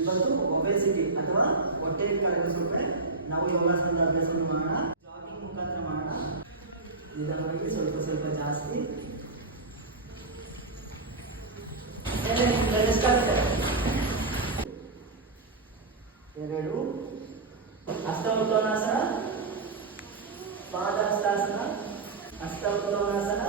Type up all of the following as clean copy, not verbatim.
ಇವತ್ತು ಒಬೆಸಿಟಿ ಅಥವಾ ಹೊಟ್ಟೆ ಕರಗಿಸುತ್ತೆ ನಾವು ಯೋಗಾಸನದ ಅಭ್ಯಾಸವನ್ನು ಮಾಡೋಣ. ಜಾಗಿಂಗ್ ಮುಖಾಂತರ ಮಾಡೋಣ. ನಿಧಾನವಾಗಿ ಸ್ವಲ್ಪ ಸ್ವಲ್ಪ ಜಾಸ್ತಿ. ಎರಡು ಹಸ್ತೋತ್ತನಾಸನ, ಪಾದಹಸ್ತಾಸನ, ಹಸ್ತೋತ್ತನಾಸನ,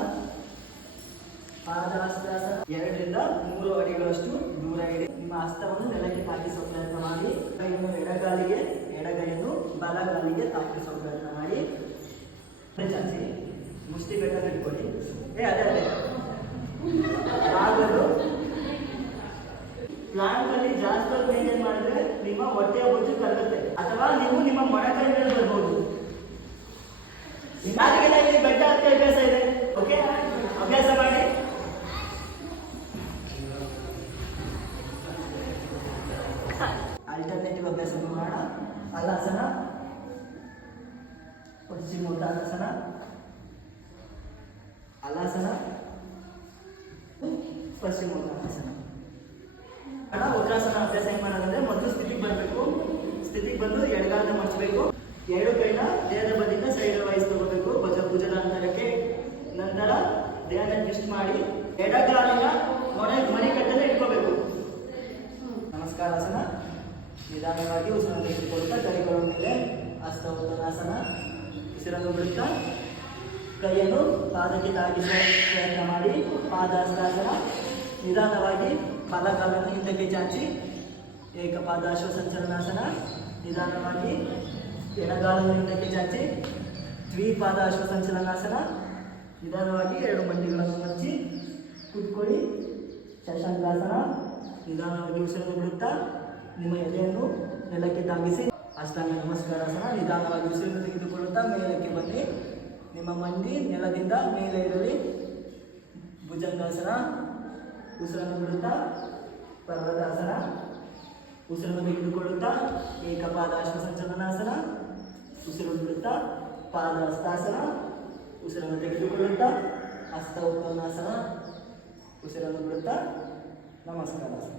ಪಾದಹಸ್ತಾಸನ. 2 ರಿಂದ 3 ಅಡಿಗಳಷ್ಟು ದೂರ ಇಡಿ. ನಿಮ್ಮ ಹಸ್ತವನ್ನು ನೆಲಕ್ಕೆ ತಾಕಿಸುವ ಪ್ರಯತ್ನ ಮಾಡಿ. ಕೈಯನ್ನು ಎಡಗಾಲಿಗೆ, ಎಡಗೈಯನ್ನು ಬಲಗಾಲಿಗೆ ತಾಕಿಸುವ ಪ್ರಯತ್ನ ಮಾಡಿ. ಚಾಚಿ ಮುಷ್ಟಿ ಬೇಕಾದ್ರೆ ಇಟ್ಕೊಳ್ಳಿ. ಅದೇ ಆಗಲು ಪ್ಲಾಂಟ್ ಅಲ್ಲಿ ಜಾಸ್ತಿ ಮೇಂಟೈನ್ ಮಾಡಿದ್ರೆ ನಿಮ್ಮ ಹೊಟ್ಟೆಯ ಬೊಜ್ಜು ಕರಗುತ್ತೆ. ಅಥವಾ ನೀವು ನಿಮ್ಮ ಮೊಣಕೈ ಮೇಲೆ ಬರ್ಬೋದು. ಯಾರಿಗೆಲ್ಲ ಇಲ್ಲಿ ಬೆಟ್ಟ ಹತ್ತಿ ಅಭ್ಯಾಸ ಇದೆ? ಓಕೆ, ಅಭ್ಯಾಸ ಮಾಡಿ. ಆಲ್ಟರ್ನೇಟಿವ್ ಅಭ್ಯಾಸ ಮಾಡೋಣ. ಹಲಾಸನ, ಪಶ್ಚಿಮೋತ್ತಾನಾಸನ, ಹಲಾಸನ, ಪಶ್ಚಿಮೋತ್ತಾನಾಸನ. ವಜ್ರಾಸನ ಅಭ್ಯಾಸ ಹೆಂಗ್ ಮಾಡೋದಂದ್ರೆ ಮೊದಲು ಸ್ಥಿತಿಗೆ ಬರಬೇಕು. ಸ್ಥಿತಿಗೆ ಬಂದು ಎಡಗಾಲನ ಮಡಚಬೇಕು. 2 ಕೈನ ದೇಹದ ಬದಿಯಿಂದ ಸೈಡ್ ವೈಸ್ ತಗೋಬೇಕು ಭುಜದ ಅಂತರಕ್ಕೆ. ನಂತರ ದೇಹನ ಟ್ವಿಸ್ಟ್ ಮಾಡಿ ಎಡಗಾಲಿನ ಮಣಿಕಟ್ಟನ್ನು ಇಟ್ಕೋಬೇಕು. ನಮಸ್ಕಾರಾಸನ. ನಿಧಾನವಾಗಿ ಉಸಿರನ್ನು ತೆಗೆದುಕೊಳ್ತಾ ಕೈಗಳ ಮೇಲೆ ಹಸ್ತೋತ್ತನಾಸನ. ಉಸಿರನ್ನು ಬಿಡುತ್ತಾ ಕೈಯನ್ನು ಪಾದಕ್ಕೆ ತಾಗಿಸುವ ಪ್ರಯತ್ನ ಮಾಡಿ. ಪಾದಹಸ್ತಾಸನ. ನಿಧಾನವಾಗಿ ಬಲಗಾಲನ್ನು ಹಿಂದಕ್ಕೆ ಚಾಚಿ ಏಕಪಾದ ಅಶ್ವಸಂಚಲನಾಸನ. ನಿಧಾನವಾಗಿ ಎಡಗಾಲನ್ನು ಹಿಂದಕ್ಕೆ ಚಾಚಿ ದ್ವಿಪಾದ ಅಶ್ವಸಂಚಲನಾಸನ. ನಿಧಾನವಾಗಿ 2 ಮಂಡಿಗಳನ್ನು ಮಚ್ಚಿ ಕುತ್ಕೊಳ್ಳಿ. ಶಶಾಂಕಾಸನ. ನಿಧಾನವಾಗಿ ಉಸಿರನ್ನು ಬಿಡುತ್ತಾ ನಿಮ್ಮ ಎದೆಯನ್ನು ನೆಲಕ್ಕೆ ತಾಗಿಸಿ ಅಷ್ಟಾಂಗ ನಮಸ್ಕಾರಾಸನ. ನಿಧಾನವಾಗಿ ಉಸಿರನ್ನು ತೆಗೆದುಕೊಳ್ಳುತ್ತಾ ಮೇಲಕ್ಕೆ ಬನ್ನಿ. ನಿಮ್ಮ ಮಂಡಿ ನೆಲದಿಂದ ಮೇಲೆ ಇರಲಿ. ಭುಜಂಗಾಸನ. ಉಸಿರನ್ನು ಬಿಡುತ್ತಾ ಪರ್ವತಾಸನ. ಉಸಿರನ್ನು ತೆಗೆದುಕೊಳ್ಳುತ್ತಾ ಏಕಪಾದ ಅಶ್ವಸಂಚಲನಾಸನ. ಉಸಿರನ್ನು ಬಿಡುತ್ತಾ ಪಾದಹಸ್ತಾಸನ. ಉಸಿರನ್ನು ತೆಗೆದುಕೊಳ್ಳುತ್ತಾ ಹಸ್ತೋತ್ತನಾಸನ. ಉಸಿರನ್ನು ಬಿಡುತ್ತಾ ನಮಸ್ಕಾರಾಸನ.